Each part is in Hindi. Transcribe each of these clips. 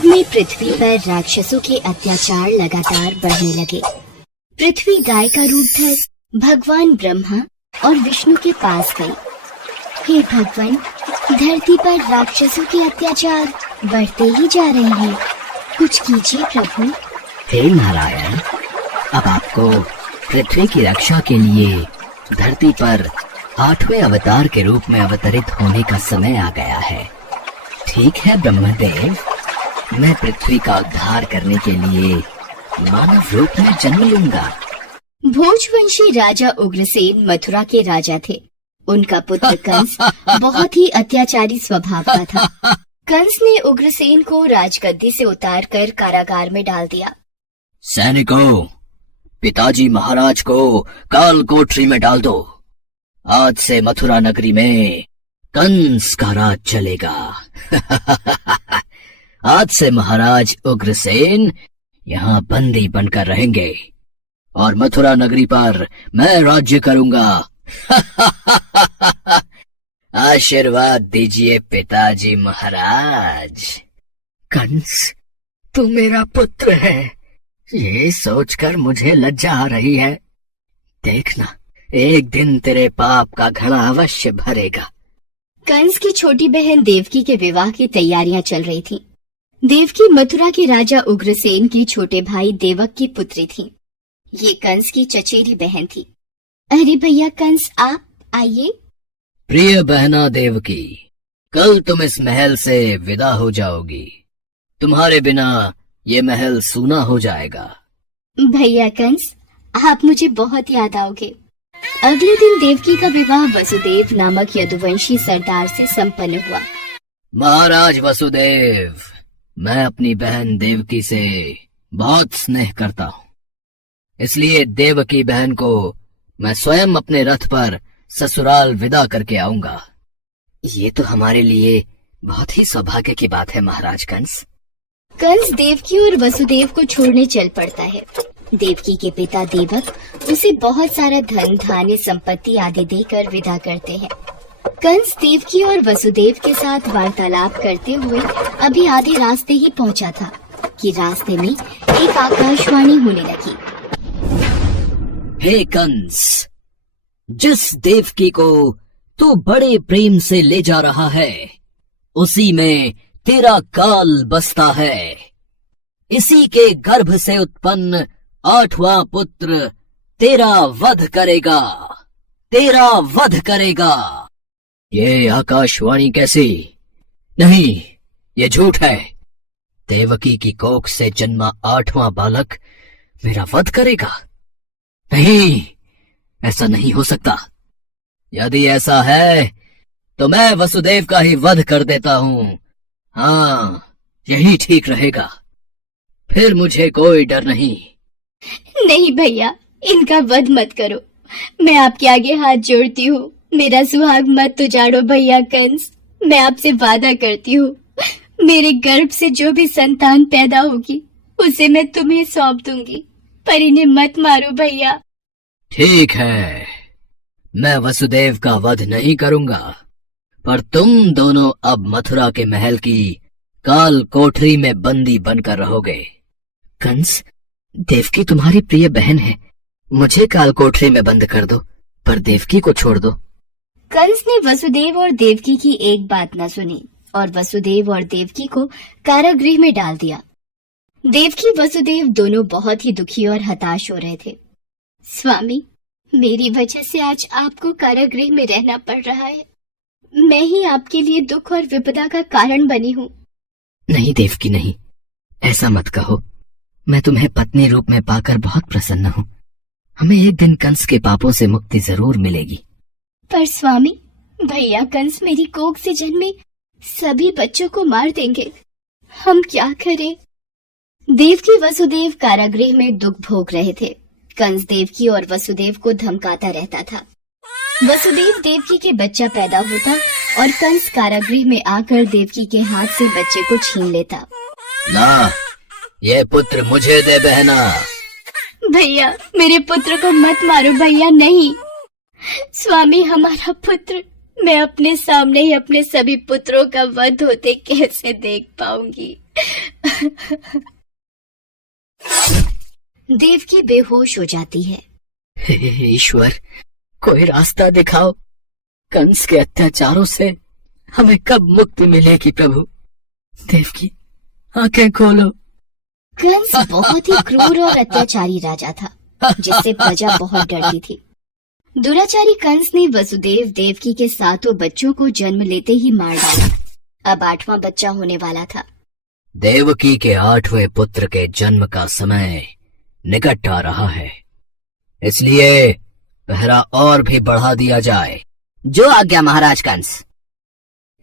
युग में पृथ्वी पर राक्षसों के अत्याचार लगातार बढ़ने लगे। पृथ्वी गाय का रूप धर भगवान ब्रह्मा और विष्णु के पास गई। हे भगवान, धरती पर राक्षसों के अत्याचार बढ़ते ही जा रहे हैं, कुछ कीजिए प्रभु। हे नारायण, अब आपको पृथ्वी की रक्षा के लिए धरती पर 8वें अवतार के रूप में अवतरित होने का समय आ गया है। ठीक है ब्रह्मदेव, मैं पृथ्वी का उद्धार करने के लिए मानव रूप में जन्म लूंगा। भोजवंशी राजा उग्रसेन मथुरा के राजा थे। उनका पुत्र कंस बहुत ही अत्याचारी स्वभाव का था। कंस ने उग्रसेन को राजगद्दी से उतारकर कारागार में डाल दिया। सैनिकों, पिताजी महाराज को काल कोठरी में डाल दो। आज से मथुरा नगरी में कंस का राज चलेगा। आज से महाराज उग्रसेन यहाँ बंदी बनकर रहेंगे और मथुरा नगरी पर मैं राज्य करूंगा। आशीर्वाद दीजिए पिताजी महाराज। कंस, तू मेरा पुत्र है, ये सोचकर मुझे लज्जा आ रही है। देखना, एक दिन तेरे पाप का घड़ा अवश्य भरेगा। कंस की छोटी बहन देवकी के विवाह की तैयारियां चल रही थीं। देवकी मथुरा के राजा उग्रसेन की छोटे भाई देवक की पुत्री थी। ये कंस की चचेरी बहन थी। अरे भैया कंस, आप आइए। प्रिय बहना देवकी, कल तुम इस महल से विदा हो जाओगी। तुम्हारे बिना ये महल सूना हो जाएगा। भैया कंस, आप मुझे बहुत याद आओगे। अगले दिन देवकी का विवाह वसुदेव नामक यदुवंशी सरदार से संपन्न हुआ। महाराज वसुदेव, मैं अपनी बहन देवकी से बहुत स्नेह करता हूँ, इसलिए देवकी बहन को मैं स्वयं अपने रथ पर ससुराल विदा करके आऊंगा। ये तो हमारे लिए बहुत ही सौभाग्य की बात है महाराज कंस। कंस देवकी और वसुदेव को छोड़ने चल पड़ता है। देवकी के पिता देवक उसे बहुत सारा धन धान्य संपत्ति आदि देकर विदा करते हैं। कंस देवकी और वसुदेव के साथ वार्तालाप करते हुए अभी आधे रास्ते ही पहुंचा था कि रास्ते में एक आकाशवाणी होने लगी। हे कंस, जिस देवकी को तू बड़े प्रेम से ले जा रहा है, उसी में तेरा काल बसता है। इसी के गर्भ से उत्पन्न 8वां पुत्र तेरा वध करेगा, तेरा वध करेगा। ये आकाशवाणी कैसी? नहीं, ये झूठ है। देवकी की कोख से जन्मा 8वां बालक मेरा वध करेगा? नहीं, ऐसा नहीं हो सकता। यदि ऐसा है तो मैं वसुदेव का ही वध कर देता हूँ। हाँ, यही ठीक रहेगा, फिर मुझे कोई डर नहीं। नहीं भैया, इनका वध मत करो, मैं आपके आगे हाथ जोड़ती हूँ। मेरा सुहाग मत उजाड़ो भैया कंस। मैं आपसे वादा करती हूँ, मेरे गर्भ से जो भी संतान पैदा होगी उसे मैं तुम्हें सौंप दूंगी, पर इन्हें मत मारो भैया। ठीक है, मैं वसुदेव का वध नहीं करूंगा, पर तुम दोनों अब मथुरा के महल की काल कोठरी में बंदी बनकर रहोगे। कंस, देवकी तुम्हारी प्रिय बहन है, मुझे काल कोठरी में बंद कर दो, पर देवकी को छोड़ दो। कंस ने वसुदेव और देवकी की एक बात न सुनी और वसुदेव और देवकी को कारागृह में डाल दिया। देवकी वसुदेव दोनों बहुत ही दुखी और हताश हो रहे थे। स्वामी, मेरी वजह से आज आपको कारागृह में रहना पड़ रहा है। मैं ही आपके लिए दुख और विपदा का कारण बनी हूँ। नहीं देवकी, नहीं, ऐसा मत कहो। मैं तुम्हें पत्नी रूप में पाकर बहुत प्रसन्न हूँ। हमें एक दिन कंस के पापों से मुक्ति जरूर मिलेगी। पर स्वामी, भैया कंस मेरी कोख से जन्मे सभी बच्चों को मार देंगे, हम क्या करें? देवकी वसुदेव कारागृह में दुख भोग रहे थे। कंस देवकी और वसुदेव को धमकाता रहता था। वसुदेव देवकी के बच्चा पैदा होता और कंस कारागृह में आकर देवकी के हाथ से बच्चे को छीन लेता। ना, ये पुत्र मुझे दे बहना। भैया, मेरे पुत्र को मत मारो भैया। नहीं स्वामी, हमारा पुत्र, मैं अपने सामने ही अपने सभी पुत्रों का वध होते कैसे देख पाऊंगी? देवकी बेहोश हो जाती है। हे ईश्वर, कोई रास्ता दिखाओ। कंस के अत्याचारों से हमें कब मुक्ति मिलेगी प्रभु। देवकी, आंखें खोलो। कंस बहुत ही क्रूर और अत्याचारी राजा था, जिससे प्रजा बहुत डरती थी। दुराचारी कंस ने वसुदेव देवकी के 7 बच्चों को जन्म लेते ही मार डाला। अब 8वां बच्चा होने वाला था। देवकी के 8वें पुत्र के जन्म का समय निकट आ रहा है, इसलिए पहरा और भी बढ़ा दिया जाए। जो आज्ञा महाराज कंस।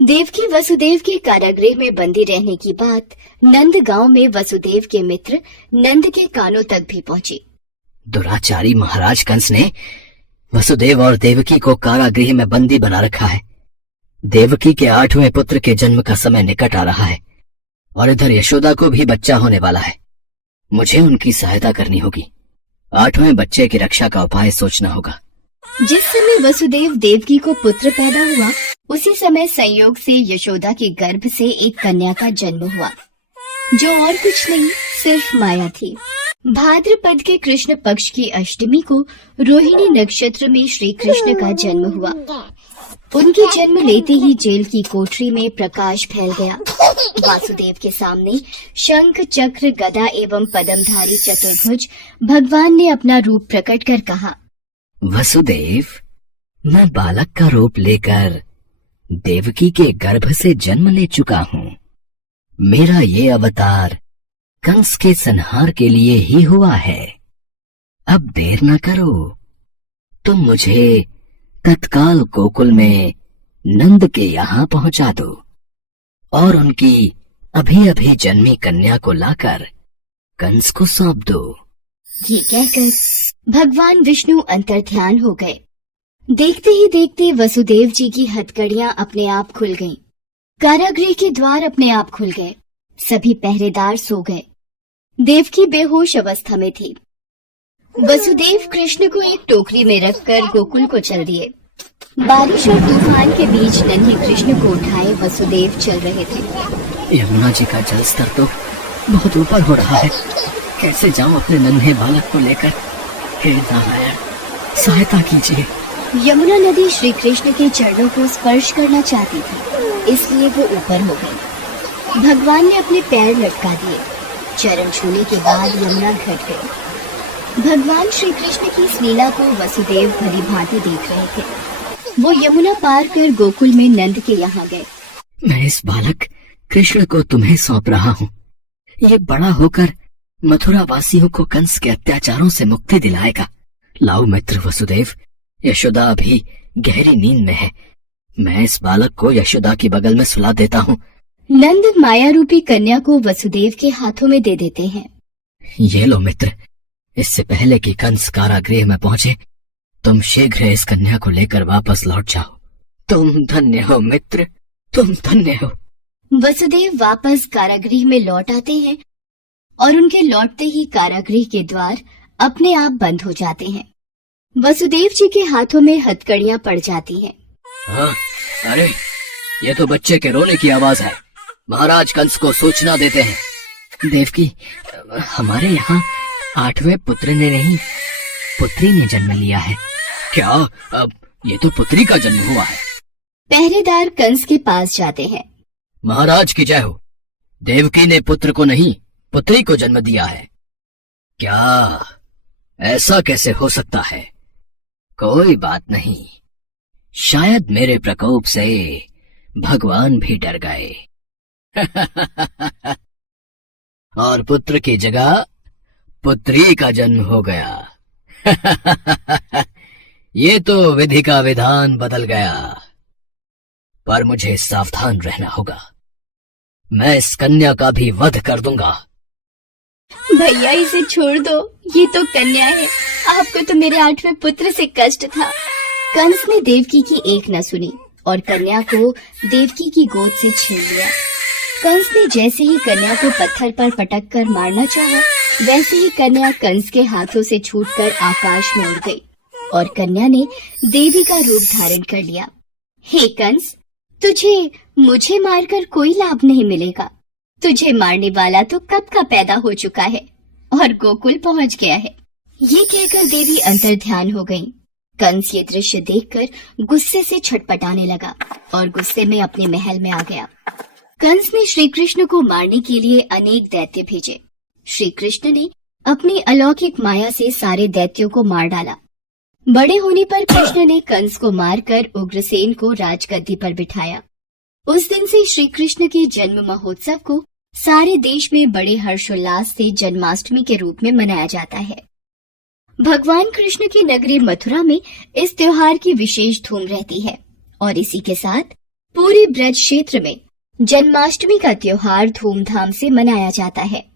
देवकी वसुदेव के कारागृह में बंदी रहने की बात नंद गांव में वसुदेव के मित्र नंद के कानों तक भी पहुंची। दुराचारी महाराज कंस ने वसुदेव और देवकी को कारागृह में बंदी बना रखा है। देवकी के 8वें पुत्र के जन्म का समय निकट आ रहा है और इधर यशोदा को भी बच्चा होने वाला है। मुझे उनकी सहायता करनी होगी। 8वें बच्चे की रक्षा का उपाय सोचना होगा। जिस समय वसुदेव देवकी को पुत्र पैदा हुआ, उसी समय संयोग से यशोदा के गर्भ से एक कन्या का जन्म हुआ, जो और कुछ नहीं सिर्फ माया थी। भाद्रपद के कृष्ण पक्ष की अष्टमी को रोहिणी नक्षत्र में श्री कृष्ण का जन्म हुआ। उनके जन्म लेते ही जेल की कोठरी में प्रकाश फैल गया। वासुदेव के सामने शंख चक्र गदा एवं पद्मधारी चतुर्भुज भगवान ने अपना रूप प्रकट कर कहा, वसुदेव, मैं बालक का रूप लेकर देवकी के गर्भ से जन्म ले चुका हूँ। मेरा ये अवतार कंस के संहार के लिए ही हुआ है। अब देर न करो, तुम मुझे तत्काल गोकुल में नंद के यहाँ पहुंचा दो और उनकी अभी अभी जन्मी कन्या को लाकर कंस को सौंप दो। ये कहकर भगवान विष्णु अंतर्ध्यान हो गए। देखते ही देखते वसुदेव जी की हथकड़ियां अपने आप खुल गईं। कारागृह के द्वार अपने आप खुल गए। सभी पहरेदार सो गए। देवकी बेहोश अवस्था में थी। वसुदेव कृष्ण को एक टोकरी में रखकर गोकुल को चल दिए। बारिश और तूफान के बीच नन्हे कृष्ण को उठाए वसुदेव चल रहे थे। यमुना जी का जल स्तर तो बहुत ऊपर हो रहा है। कैसे जाऊं अपने नन्हे बालक को लेकर? हे नारायण, सहायता कीजिए। यमुना नदी श्री कृष्ण के चरणों को स्पर्श करना चाहती थी, इसलिए वो ऊपर हो गई। भगवान ने अपने पैर लटका दिए। चरण छूने के बाद यमुना घट गई। भगवान श्री कृष्ण की इस लीला को वसुदेव भली भांति देख रहे थे। वो यमुना पार कर गोकुल में नंद के यहाँ गए। मैं इस बालक कृष्ण को तुम्हें सौंप रहा हूँ। ये बड़ा होकर मथुरा वासियों को कंस के अत्याचारों से मुक्ति दिलाएगा। लाओ मित्र वसुदेव, यशोदा अभी गहरी नींद में है। मैं इस बालक को यशोदा की बगल में सुला देता हूँ। नंद माया रूपी कन्या को वसुदेव के हाथों में दे देते हैं। ये लो मित्र, इससे पहले कि कंस कारागृह में पहुंचे, तुम शीघ्र इस कन्या को लेकर वापस लौट जाओ। तुम धन्य हो मित्र, तुम धन्य हो। वसुदेव वापस कारागृह में लौट आते हैं और उनके लौटते ही कारागृह के द्वार अपने आप बंद हो जाते हैं। वसुदेव जी के हाथों में हथकड़ियां पड़ जाती हैं। हाँ, अरे ये तो बच्चे के रोने की आवाज है। महाराज कंस को सूचना देते हैं। देवकी, हमारे यहाँ 8वें पुत्र ने नहीं, पुत्री ने जन्म लिया है। क्या? अब ये तो पुत्री का जन्म हुआ है। पहरेदार कंस के पास जाते हैं। महाराज की जय हो। देवकी ने पुत्र को नहीं, पुत्री को जन्म दिया है। क्या? ऐसा कैसे हो सकता है? कोई बात नहीं, शायद मेरे प्रकोप से भगवान भी डर गए और पुत्र की जगह पुत्री का जन्म हो गया। ये तो विधि का विधान बदल गया, पर मुझे सावधान रहना होगा। मैं इस कन्या का भी वध कर दूंगा। भैया इसे छोड़ दो, ये तो कन्या है। आपको तो मेरे 8वें पुत्र से कष्ट था। कंस ने देवकी की एक न सुनी और कन्या को देवकी की गोद से छीन लिया। कंस ने जैसे ही कन्या को पत्थर पर पटक कर मारना चाहा, वैसे ही कन्या कंस के हाथों से छूटकर आकाश में उड़ गई और कन्या ने देवी का रूप धारण कर लिया। हे कंस, तुझे मुझे मारकर कोई लाभ नहीं मिलेगा। तुझे मारने वाला तो कब का पैदा हो चुका है और गोकुल पहुंच गया है। ये कहकर देवी अंतर ध्यान हो गईं। कंस ये दृश्य देखकर गुस्से से छटपटाने लगा और गुस्से में अपने महल में आ गया। कंस ने श्री कृष्ण को मारने के लिए अनेक दैत्य भेजे। श्री कृष्ण ने अपनी अलौकिक माया से सारे दैत्यों को मार डाला। बड़े होने पर कृष्ण ने कंस को मारकर उग्रसेन को राजगद्दी पर बिठाया। उस दिन से श्री कृष्ण के जन्म महोत्सव को सारे देश में बड़े हर्षोल्लास से जन्माष्टमी के रूप में मनाया जाता है। भगवान कृष्ण की नगरी मथुरा में इस त्योहार की विशेष धूम रहती है और इसी के साथ पूरे ब्रज क्षेत्र में जन्माष्टमी का त्योहार धूमधाम से मनाया जाता है।